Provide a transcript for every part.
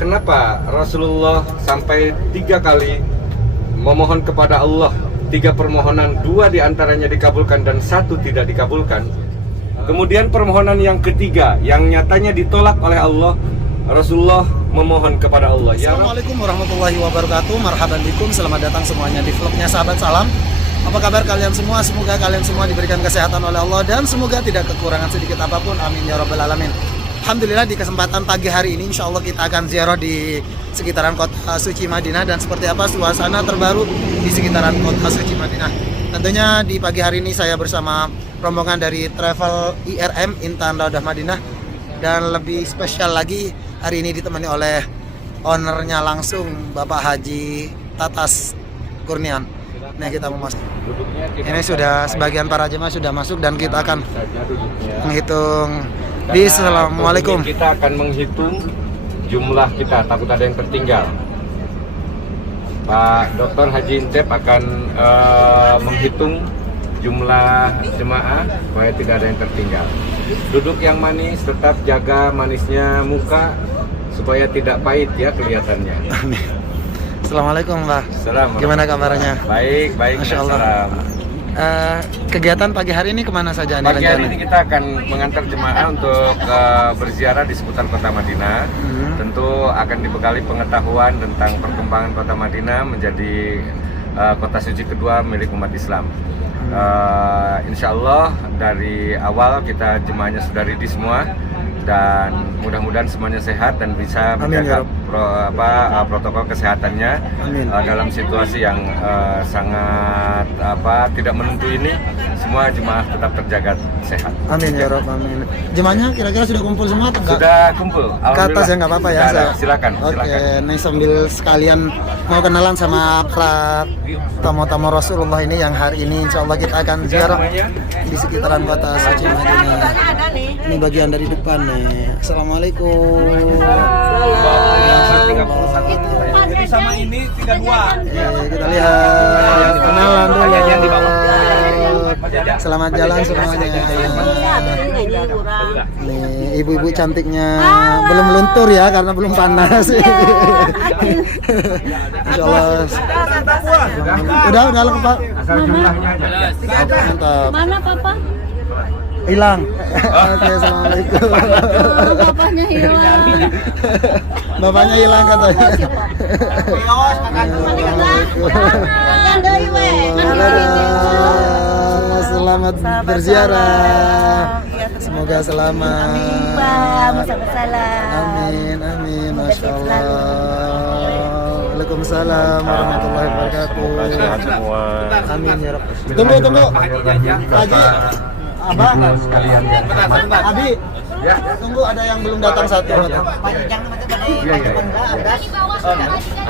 kenapa Rasulullah sampai 3 kali memohon kepada Allah, 3 permohonan, 2 diantaranya dikabulkan dan 1 tidak dikabulkan. Kemudian permohonan yang ketiga yang nyatanya ditolak oleh Allah, Rasulullah memohon kepada Allah. Assalamualaikum warahmatullahi wabarakatuh. Marhaban bikum, selamat datang semuanya di vlognya Sahabat Salam. Apa kabar kalian semua? Semoga kalian semua diberikan kesehatan oleh Allah dan semoga tidak kekurangan sedikit apapun. Amin ya rabbal alamin. Alhamdulillah di kesempatan pagi hari ini insya Allah kita akan ziarah di sekitaran kota suci Madinah. Dan seperti apa suasana terbaru di sekitaran kota suci Madinah. Tentunya di pagi hari ini saya bersama rombongan dari Travel IRM Intan Raudah Madinah. Dan lebih spesial lagi hari ini ditemani oleh ownernya langsung Bapak Haji Tatas Kurnian. Nah kita mau masuk. Ini sudah sebagian para jemaah sudah masuk dan kita akan menghitung. Assalamualaikum. Kita akan menghitung jumlah kita, takut ada yang tertinggal. Pak Dr. Haji Intep akan menghitung jumlah jemaah supaya tidak ada yang tertinggal. Duduk yang manis, tetap jaga manisnya muka supaya tidak pahit ya kelihatannya. Assalamualaikum Mbak. Assalamualaikum. Gimana kabarnya? Baik, baik. Masya Allah. Kegiatan pagi hari ini kemana saja? Pagi hari ini kita akan mengantar jemaah untuk berziarah di seputar kota Madinah. Tentu akan dibekali pengetahuan tentang perkembangan kota Madinah menjadi kota suci kedua milik umat Islam. Insya Allah dari awal kita jemaahnya sudah ready semua dan mudah-mudahan semuanya sehat dan bisa menjaga protokol kesehatannya dalam situasi yang sangat tidak menentu ini. Semua jemaah tetap terjaga sehat. Amin ya Rabb, amin. Jemaahnya kira-kira sudah kumpul semua atau enggak? Sudah kumpul. Ke atas ya nggak apa-apa ya? Silakan. Oke, nih sambil sekalian mau kenalan sama para tamu-tamu Rasulullah ini yang hari ini insya Allah kita akan ziarah di sekitaran kota suci Madinah. Ini bagian dari depan nih. Assalamualaikum. Itu sama ini 32. Kita lihat kenalan dulu. Selamat jalan semuanya. Nih ibu-ibu cantiknya belum luntur ya karena belum panas. Insya Allah. Udah lengkap Pak. Mantap. Mana Papa? Hilang. Oke, assalamualaikum. Bapaknya hilang. Bapaknya hilang katanya. Selamat berziarah. Semoga selamat. Amin. Masya Allah. Waalaikumsalam warahmatullahi wabarakatuh. Amin ya Rabb. Tunggu. Haji. Abah, Abi, tunggu ada yang belum datang satu.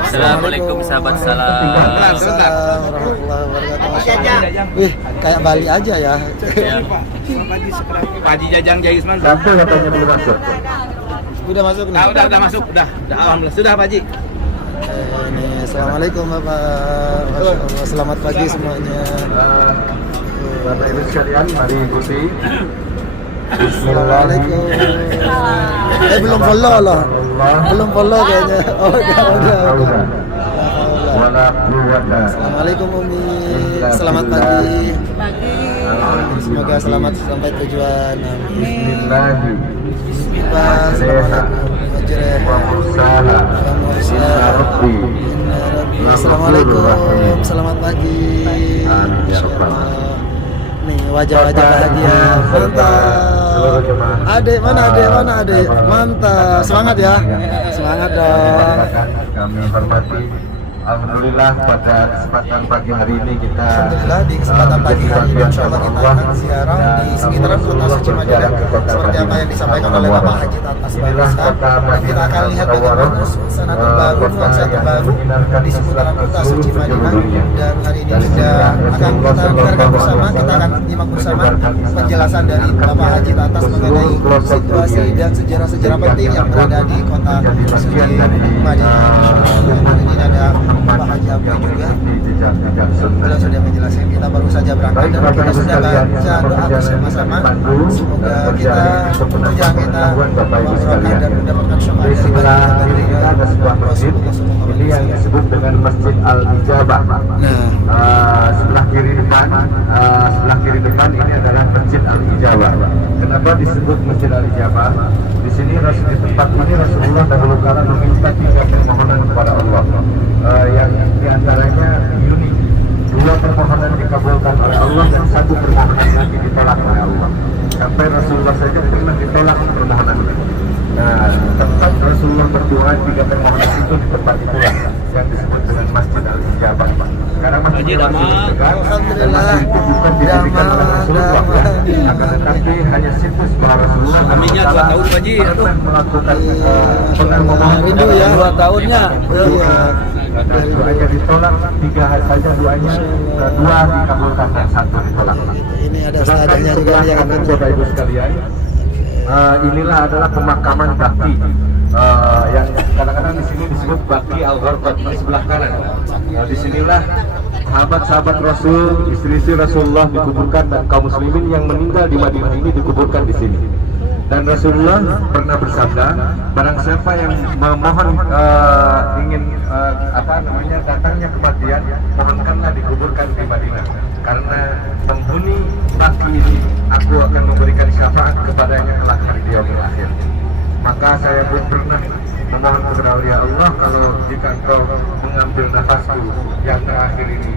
Assalamualaikum sahabat salam. Warahmatullahi wabarakatuh. Wih, kayak Bali aja ya. Pak Haji Jajang Jaisman. Udah masuk nih. Udah masuk, udah. Alhamdulillah sudah Pak Haji. Ini assalamualaikum Bapak. Masya Allah, selamat pagi semuanya. Bapak Ibu sekalian, mari ikuti. Assalamualaikum. Belum follow loh. Belum follow kayaknya. Oh, udah. Assalamualaikum Umi. Selamat pagi. Semoga selamat sampai tujuan. Amin. Assalamualaikum. Selamat pagi. Nih wajah-wajah bahagia. Mantap. Adek mana adek? Mantap. Semangat ya. Semangat dong. Kami hormati. Alhamdulillah pada kesempatan pagi hari ini kita di kesempatan pagi hari ini insya Allah kita akan ziarah di sekitaran kota suci Madinah seperti apa yang disampaikan oleh Bapak Haji Tatas barusan. Dan kita akan lihat bagaimana suasana terbaru, nuansa terbaru di sekitaran kota suci Madinah. Dan hari ini juga akan kita dengarkan bersama, kita akan menyimak bersama penjelasan dari Bapak Haji Tatas mengenai situasi dan sejarah-sejarah penting yang berada di kota suci Madinah. Dan ini ada Pak Haji Abdul juga. Beliau sudah menjelaskan, kita baru saja berangkat dan kita sudah baca doa bersama-sama. Semoga kita perjalanan kita berkah dan mendapatkan syafaat dari baginda dengan Masjid Al-Ijabah. Sebelah kiri depan ini adalah Masjid Al-Ijabah. Kenapa disebut Masjid Al-Ijabah? Di sini di tempat ini Rasulullah dahulu kala meminta 3 permohonan kepada Allah, yang diantaranya unik. 2 permohonan dikabulkan oleh Allah dan 1 permohonan lagi ditolak oleh Allah. Sampai Rasulullah saja pernah ditolak permohonan itu. Nah, tempat Rasulullah berdoa 3 permohonan itu di tempat itulah yang disebut dengan Masjid Al-Ijabah. Sekarang masjid Alhamdulillah. itu bukan didirikan oleh Rasulullah, akan tetapi hanya situs bahwa Rasulullah Aminnya 2 tahun Haji. pernah melakukan pernah memohon Rindu ya. 2 tahunnya. Iya. dan doanya ditolak, 3 saja doanya, 2 dikabulkan dan 1 ditolak. Ini ada Sedangkan seadanya juga sebelah ya kan. kanan Bapak Ibu sekalian, inilah adalah pemakaman Baqi, yang kadang-kadang di sini disebut Baqi Al-Gharqad di sebelah kanan. Disinilah sahabat-sahabat Rasul, istri-istri Rasulullah dikuburkan dan kaum muslimin yang meninggal di Madinah ini dikuburkan di sini. Dan Rasulullah pernah bersabda, barang siapa yang memohon ingin datangnya kematian, mohonkanlah dikuburkan di Madinah. Karena penghuni Baqi ini, aku akan memberikan syafaat kepadanya kelak hari di yaumil akhir. Maka saya pun pernah memohon kepada Allah, Allah, kalau jika engkau mengambil nafasku yang terakhir ini,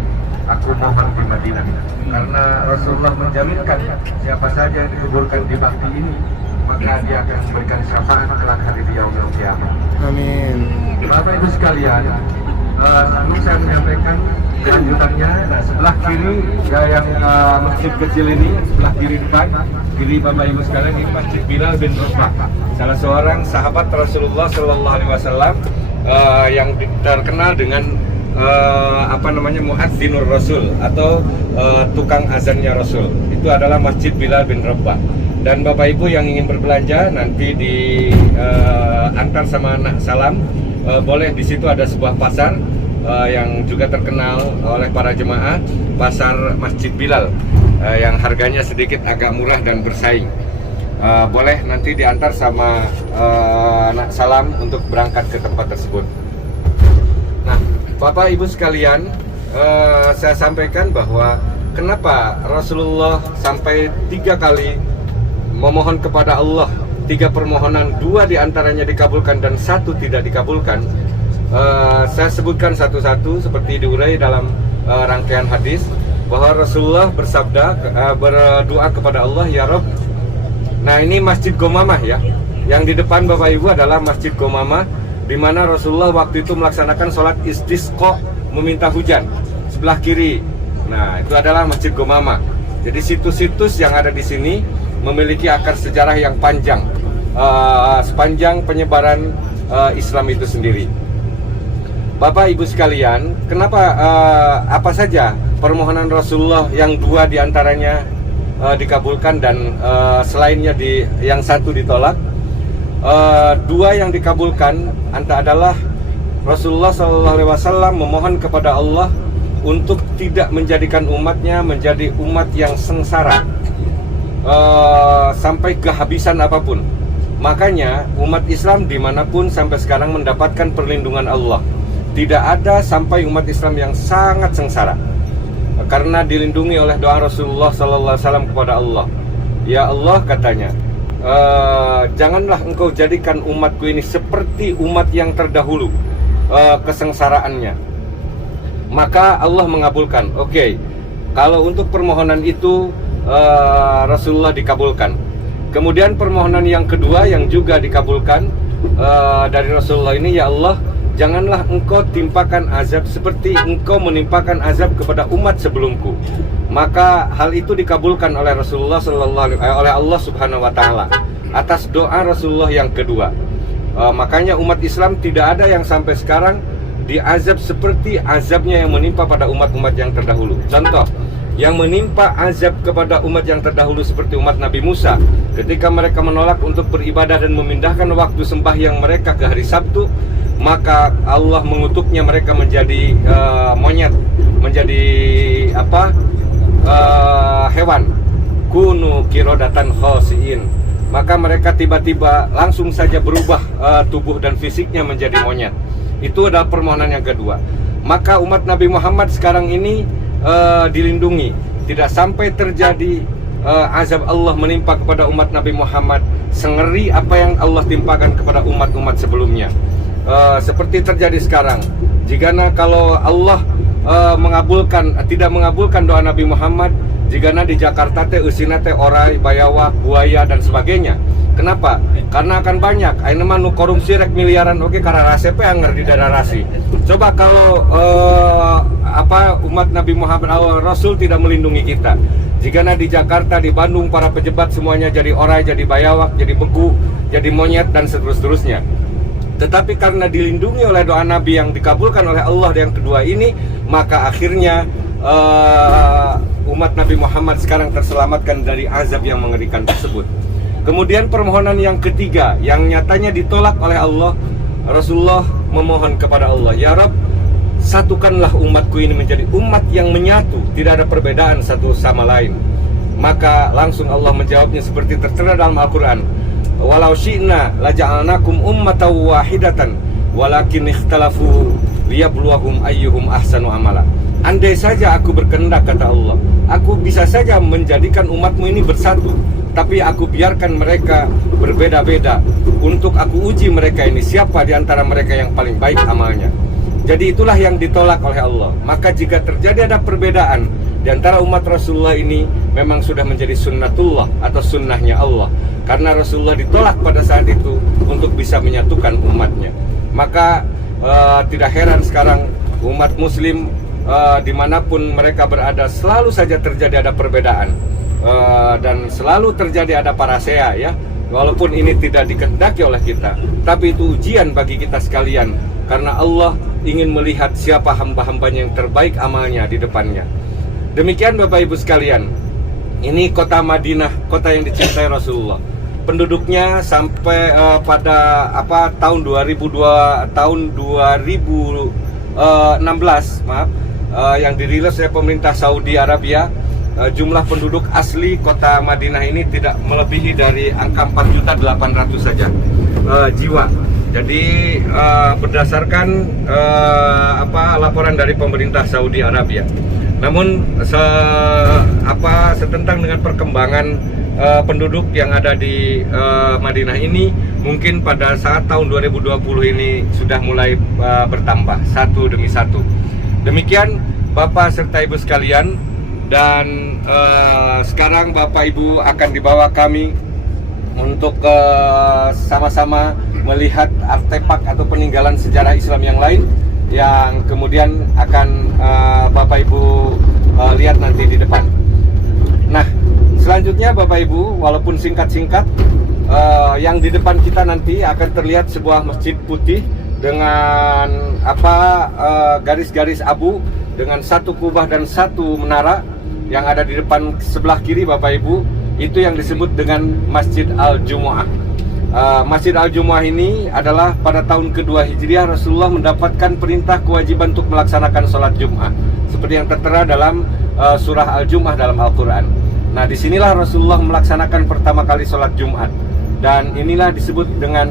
aku mohon di Madinah. Karena Rasulullah menjaminkan siapa saja yang dikuburkan di Baqi ini, maka dia akan memberikan syafaat kelak hari di yaumil kiamat. Amin. Bapak Ibu sekalian, sebelum saya menyampaikan lanjutannya, nah sebelah kiri yang masjid kecil ini, sebelah kiri depan, kiri Bapak Ibu sekalian, ini Masjid Bilal bin Rabah, salah seorang sahabat Rasulullah Shallallahu Alaihi Wasallam yang terkenal dengan muadzinur Rasul atau tukang azannya Rasul. Itu adalah Masjid Bilal bin Rabah. Dan Bapak Ibu yang ingin berbelanja nanti diantar sama anak salam, boleh. Di situ ada sebuah pasar yang juga terkenal oleh para jemaah, pasar Masjid Bilal, yang harganya sedikit agak murah dan bersaing. Boleh nanti diantar sama anak salam untuk berangkat ke tempat tersebut. Nah, Bapak Ibu sekalian, saya sampaikan bahwa kenapa Rasulullah sampai 3 kali memohon kepada Allah, 3 permohonan, 2 diantaranya dikabulkan dan 1 tidak dikabulkan. Saya sebutkan satu-satu seperti diurai dalam rangkaian hadis, bahwa Rasulullah bersabda, berdoa kepada Allah, ya Rabb. Nah, ini Masjid Gomamah ya, yang di depan Bapak Ibu adalah Masjid Gomamah, di mana Rasulullah waktu itu melaksanakan sholat istisqa, meminta hujan. Sebelah kiri, nah itu adalah Masjid Gomamah. Jadi situs-situs yang ada di sini memiliki akar sejarah yang panjang, sepanjang penyebaran Islam itu sendiri. Bapak Ibu sekalian, kenapa apa saja permohonan Rasulullah yang 2 diantaranya dikabulkan dan selainnya yang 1 ditolak? 2 yang dikabulkan adalah Rasulullah SAW memohon kepada Allah untuk tidak menjadikan umatnya menjadi umat yang sengsara sampai kehabisan apapun. Makanya umat Islam dimanapun sampai sekarang mendapatkan perlindungan Allah. Tidak ada sampai umat Islam yang sangat sengsara, karena dilindungi oleh doa Rasulullah SAW kepada Allah. Ya Allah, katanya, janganlah engkau jadikan umatku ini seperti umat yang terdahulu kesengsaraannya. Maka Allah mengabulkan. Oke, kalau untuk permohonan itu Rasulullah dikabulkan. Kemudian permohonan yang kedua yang juga dikabulkan dari Rasulullah ini, ya Allah, janganlah engkau timpakan azab seperti engkau menimpakan azab kepada umat sebelumku. Maka hal itu dikabulkan oleh Rasulullah oleh Allah Subhanahu wa taala atas doa Rasulullah yang kedua. Makanya umat Islam tidak ada yang sampai sekarang diazab seperti azabnya yang menimpa pada umat-umat yang terdahulu. Contoh, yang menimpa azab kepada umat yang terdahulu seperti umat Nabi Musa ketika mereka menolak untuk beribadah dan memindahkan waktu sembahyang mereka ke hari Sabtu, maka Allah mengutuknya mereka menjadi monyet, menjadi hewan. Kunu kirodatan khosiin. Maka mereka tiba-tiba langsung saja berubah tubuh dan fisiknya menjadi monyet. Itu adalah permohonan yang kedua. maka umat Nabi Muhammad sekarang ini dilindungi, tidak sampai terjadi azab Allah menimpa kepada umat Nabi Muhammad sengeri apa yang Allah timpakan kepada umat-umat sebelumnya. Seperti terjadi sekarang, jikana kalau Allah tidak mengabulkan doa Nabi Muhammad, jikana di Jakarta teh usina teh orai, bayawak, buaya dan sebagainya. Kenapa? Karena akan banyak. Ayeuna mah nu korupsi rek miliaran oke karena rasepe anger di daerah rasi. Coba kalau umat Nabi Muhammad Rasul tidak melindungi kita. Jika di Jakarta, di Bandung, para pejabat semuanya jadi orai, jadi bayawak, jadi beku, jadi monyet dan seterusnya. Tetapi karena dilindungi oleh doa Nabi yang dikabulkan oleh Allah yang kedua ini, maka akhirnya umat Nabi Muhammad sekarang terselamatkan dari azab yang mengerikan tersebut. Kemudian permohonan yang ketiga yang nyatanya ditolak oleh Allah, Rasulullah memohon kepada Allah, ya Rabb, satukanlah umatku ini menjadi umat yang menyatu, tidak ada perbedaan satu sama lain. Maka langsung Allah menjawabnya seperti tertera dalam Al-Quran, walau syi'na laja'alnakum ummatan wahidatan walakin ikhtalafu liyabluwahum ayyuhum ahsanu amala. Andai saja aku berkehendak, kata Allah, aku bisa saja menjadikan umatmu ini bersatu, tapi aku biarkan mereka berbeda-beda untuk aku uji mereka ini siapa di antara mereka yang paling baik amalnya. Jadi itulah yang ditolak oleh Allah. Maka jika terjadi ada perbedaan di antara umat Rasulullah ini, memang sudah menjadi sunnatullah atau sunnahnya Allah, karena Rasulullah ditolak pada saat itu untuk bisa menyatukan umatnya. Maka tidak heran sekarang umat muslim dimanapun mereka berada selalu saja terjadi ada perbedaan, dan selalu terjadi ada parasea ya. Walaupun ini tidak dikehendaki oleh kita, tapi itu ujian bagi kita sekalian, karena Allah ingin melihat siapa hamba-hambanya yang terbaik amalnya di depannya. Demikian Bapak Ibu sekalian, ini kota Madinah, kota yang dicintai Rasulullah. Penduduknya sampai pada tahun 2016 yang dirilis oleh pemerintah Saudi Arabia, jumlah penduduk asli kota Madinah ini tidak melebihi dari angka 4.800.000 saja jiwa. Jadi berdasarkan laporan dari pemerintah Saudi Arabia. Namun setentang dengan perkembangan penduduk yang ada di Madinah ini, mungkin pada saat tahun 2020 ini sudah mulai bertambah satu demi satu. Demikian Bapak serta Ibu sekalian, dan sekarang Bapak Ibu akan dibawa kami untuk sama-sama melihat artefak atau peninggalan sejarah Islam yang lain yang kemudian akan Bapak Ibu lihat nanti di depan. Nah, selanjutnya Bapak Ibu, walaupun singkat-singkat, yang di depan kita nanti akan terlihat sebuah masjid putih dengan garis-garis abu dengan satu kubah dan satu menara yang ada di depan sebelah kiri Bapak Ibu. Itu yang disebut dengan Masjid Al-Jumu'ah. Masjid Al-Jumu'ah ini adalah pada tahun kedua Hijriah Rasulullah mendapatkan perintah kewajiban untuk melaksanakan sholat Jum'ah, seperti yang tertera dalam surah Al-Jumu'ah dalam Al-Quran. Nah, disinilah Rasulullah melaksanakan pertama kali sholat Jumat, dan inilah disebut dengan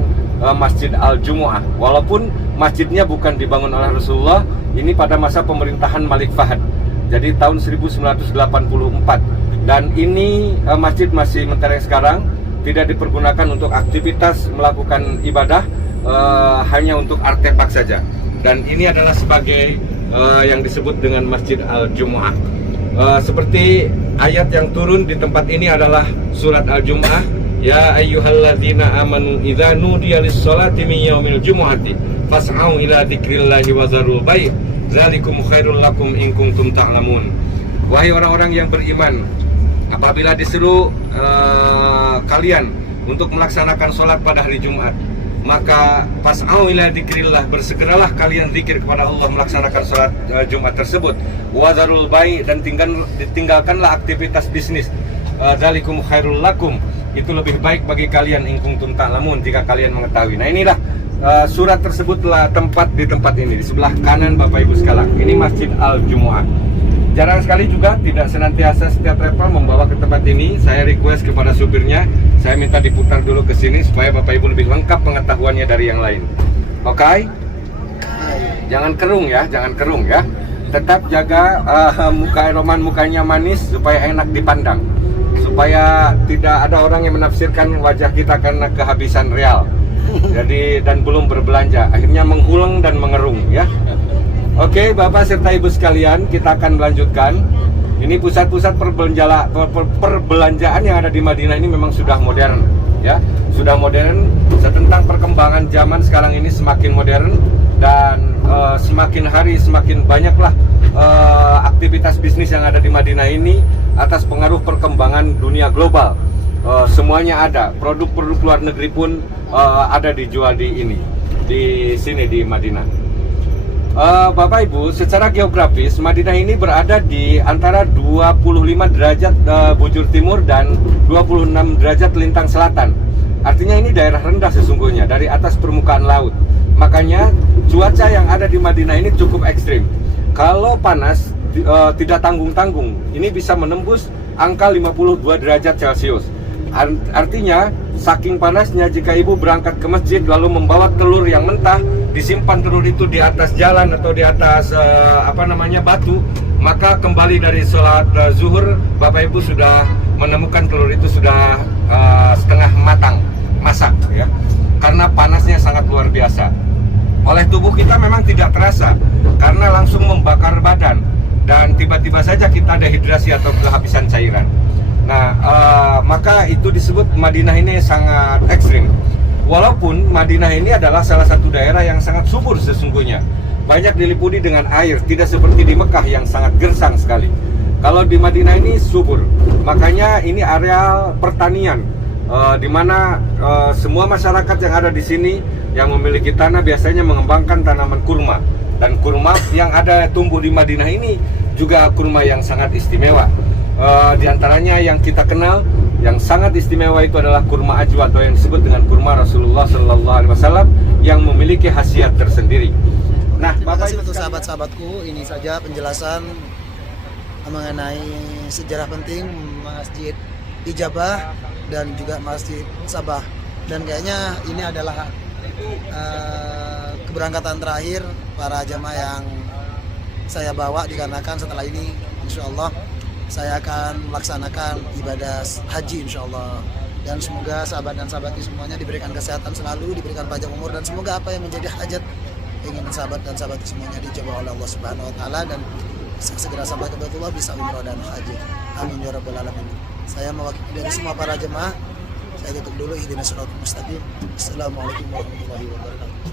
Masjid Al-Jumu'ah. Walaupun masjidnya bukan dibangun oleh Rasulullah, ini pada masa pemerintahan Malik Fahd, jadi tahun 1984. Dan ini masjid masih mentereng sekarang, tidak dipergunakan untuk aktivitas melakukan ibadah, hanya untuk artefak saja. Dan ini adalah sebagai yang disebut dengan Masjid Al-Jumu'ah. Seperti ayat yang turun di tempat ini adalah surat Al-Jumu'ah, ya ayyuhalladzina amanu idza nudiya lis-sholati min yaumil jumu'ati fas'au ila dzikrillahi wa dzarul bai' dzalikum khairul lakum in kuntum ta'lamun. Wahai orang-orang yang beriman, apabila disuruh kalian untuk melaksanakan sholat pada hari Jumat, maka fas'au ila dzikrillah, bersegeralah kalian zikir kepada Allah melaksanakan sholat Jumat tersebut. Wa dzarul bai', dan tinggalkanlah aktivitas bisnis. Dzalikum khairul lakum, itu lebih baik bagi kalian in kuntum ta'lamun, jika kalian mengetahui. Nah, inilah surat tersebutlah tempat di tempat ini, di sebelah kanan Bapak Ibu sekalian. Ini Masjid Al-Jumu'ah. Jarang sekali juga, tidak senantiasa setiap travel membawa ke tempat ini. Saya request kepada supirnya, saya minta diputar dulu ke sini supaya Bapak Ibu lebih lengkap pengetahuannya dari yang lain. Oke? Jangan kerung ya, jangan kerung ya. Tetap jaga mukanya manis supaya enak dipandang, supaya tidak ada orang yang menafsirkan wajah kita karena kehabisan real. Jadi dan belum berbelanja, akhirnya menghuleng dan mengerung ya. Oke, Bapak serta Ibu sekalian, kita akan melanjutkan. Ini pusat-pusat perbelanjaan yang ada di Madinah ini memang sudah modern ya, sudah modern. Tentang perkembangan zaman sekarang ini semakin modern dan semakin hari semakin banyaklah aktivitas bisnis yang ada di Madinah ini atas pengaruh perkembangan dunia global. Semuanya ada, produk-produk luar negeri pun ada dijual di sini di Madinah. Bapak Ibu, secara geografis Madinah ini berada di antara 25 derajat bujur timur dan 26 derajat lintang selatan. Artinya ini daerah rendah sesungguhnya dari atas permukaan laut. Makanya cuaca yang ada di Madinah ini cukup ekstrim. Kalau panas tidak tanggung-tanggung, ini bisa menembus angka 52 derajat Celcius. Artinya saking panasnya jika ibu berangkat ke masjid lalu membawa telur yang mentah, disimpan telur itu di atas jalan atau di atas batu, maka kembali dari sholat zuhur Bapak Ibu sudah menemukan telur itu sudah setengah matang, masak ya, karena panasnya sangat luar biasa. Oleh tubuh kita memang tidak terasa karena langsung membakar badan dan tiba-tiba saja kita dehidrasi atau kehabisan cairan. Nah, maka itu disebut Madinah ini sangat ekstrim. Walaupun Madinah ini adalah salah satu daerah yang sangat subur sesungguhnya, banyak diliputi dengan air, tidak seperti di Mekah yang sangat gersang sekali. Kalau di Madinah ini subur, makanya ini area pertanian, di mana semua masyarakat yang ada di sini yang memiliki tanah biasanya mengembangkan tanaman kurma, dan kurma yang ada tumbuh di Madinah ini juga kurma yang sangat istimewa. Di antaranya yang kita kenal yang sangat istimewa itu adalah kurma ajwa atau yang disebut dengan kurma Rasulullah Sallallahu Alaihi Wasallam yang memiliki khasiat tersendiri. Nah, terima kasih untuk sahabat-sahabatku. Ini saja penjelasan mengenai sejarah penting Masjid Ijabah dan juga Masjid Sabah. Dan kayaknya ini adalah keberangkatan terakhir para jamaah yang saya bawa, dikarenakan setelah ini insya Allah saya akan melaksanakan ibadah haji insya Allah. Dan semoga sahabat dan sahabatku semuanya diberikan kesehatan selalu, diberikan panjang umur, dan semoga apa yang menjadi hajat keinginan sahabat dan sahabatku semuanya dijawab oleh Allah Subhanahu Wa Taala, dan segera sampai ke Baitullah bisa umrah dan haji. Amin ya rabbal alamin. Saya mewakili dari semua para jemaah, saya tutup dulu. Ihdinas siratal mustaqim. Assalamualaikum warahmatullahi wabarakatuh.